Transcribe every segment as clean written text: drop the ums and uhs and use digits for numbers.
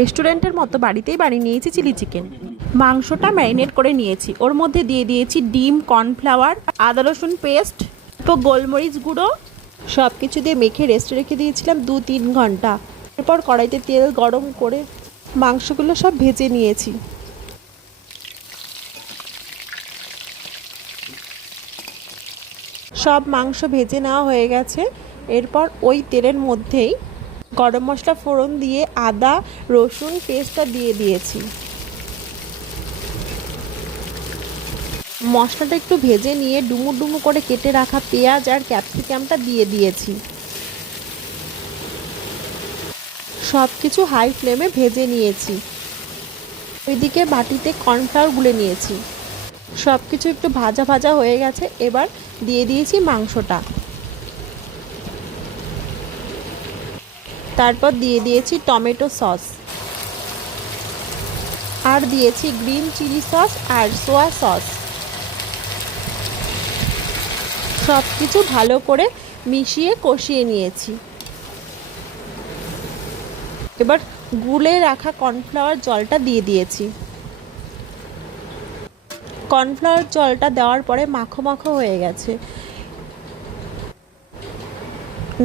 রেস্টুরেন্টের মতো বাড়িতেই বানিয়ে নিয়েছি চিলি চিকেন। মাংসটা ম্যারিনেট করে নিয়েছি, ওর মধ্যে দিয়ে দিয়েছি ডিম, কর্নফ্লাওয়ার, আদা রসুন পেস্ট, গোলমরিচ গুঁড়ো, সব কিছু দিয়ে মেখে রেস্টে রেখে দিয়েছিলাম 2-3 ঘন্টা। এরপর কড়াইতে তেল গরম করে মাংসগুলো সব ভেজে নিয়েছি। সব মাংস ভেজে নেওয়া হয়ে গেছে। এরপর ওই তেলের মধ্যেই গরম মশলা ফোড়ন দিয়ে আদা রসুন পেস্টটা দিয়ে দিয়েছি। মশলাটা একটু ভেজে নিয়ে ডুমো ডুমো করে কেটে রাখা পেঁয়াজ আর ক্যাপসিকামটা দিয়ে দিয়েছি। সব কিছু হাই ফ্লেমে ভেজে নিয়েছি। ওইদিকে বাটিতে কর্নফ্লাওয়ার গুলে নিয়েছি। সব কিছু একটু ভাজা ভাজা হয়ে গেছে। এবার দিয়ে দিয়েছি মাংসটা, তারপর দিয়ে দিয়েছি টমেটো সস, আর দিয়েছি গ্রিন চিলি সস আর সোয়া সস। সব কিছু ভালো করে মিশিয়ে কষিয়ে নিয়েছি। এবার গুলে রাখা কর্নফ্লাওয়ার জলটা দিয়ে দিয়েছি। কর্নফ্লাওয়ার জলটা দেওয়ার পরে মাখো মাখো হয়ে গেছে।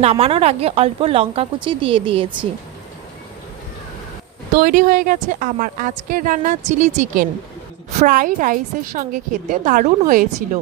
নামানোর আগে অল্প লঙ্কা কুচি দিয়ে দিয়েছি। তৈরি হয়ে গেছে আমার আজকের রান্না চিলি চিকেন। ফ্রাই রাইসের সঙ্গে খেতে দারুণ হয়েছিল।